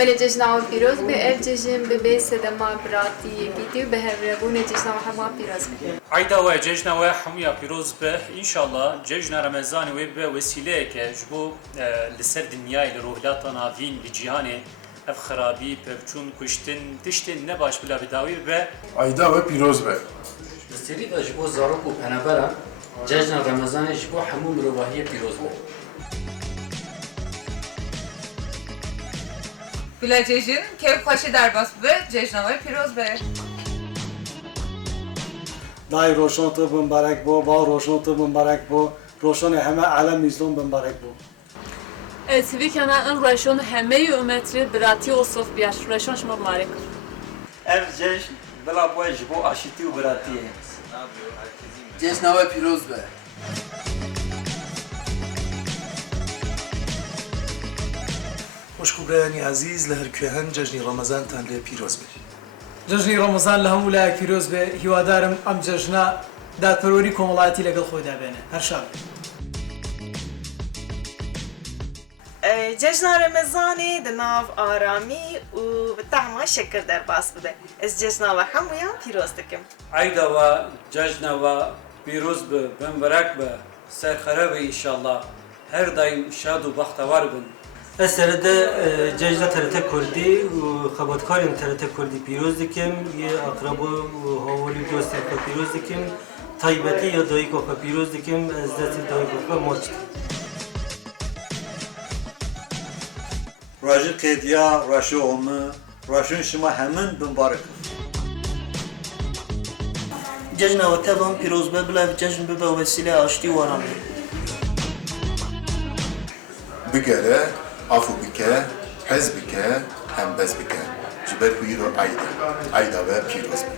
ملي ججنا وبيروز بأف ججن ببيس دما براتي جيتي بهربون ججنا وحما بيروز عيدا و ججنا و حمية بيروز به إن شاء الله ججنا رمضان وب وسيلة كجبو لسر دنياي لروهلاتنا فين بجيهانه اف خرابي بچون كشتن تشتن نباش بلا بداوي به عيدا و بيروز به سری دا جبو زاروک و پنبرا جشن رمضان جبو همو مروباهی پیروز بود. Güle cejin, kev paşi derbas be, cejnavay piroz be. دای روشن تو مبارک بو با روشن تو مبارک بو روشن همه عالم اسلام مبارک بو سوی کنه این رشون همه امتی براتی و صف بیاش رشون شما مبارک ev jejn bila boy ji bo aşitî û biratiyê. Cejnava pîroz be. خوشخوبرانی عزیز لهرکوهن جژنی رمضان تان لی پیروز به. جژنی رمضان لهم ولای پیروز به هیوادارم ام جژنا دادپەروەری کۆمەڵایەتی لەگەڵ خۆیدا بێنێ هەر شاد جژنا رمضانی دناو آرامی و بطعما شکر درباس بده از جژنا و همویان پیروز دکم Ayda و jejna و pîroz bi bemberek bi serxereb inşallah her daim şad û baxtewar bin. Ez serede cejna TRT Kurdî û xebatkarên TRT Kurdî pîroz dikim, yê aqrabo û havolî dostên xwe pîroz dikim, taybetî ya dayîka xwe pîroz dikim, ez destê dayîka xwe maç dikim. Rajin qêdiya raşê olma, raşên şima hemin bibarek. Cejna ve tevan pîroz be bila cejn bibe vesîle aştî waran be. bigere afû bike hez bike hem bez bike ji ber ku îro ayda ve pîroz be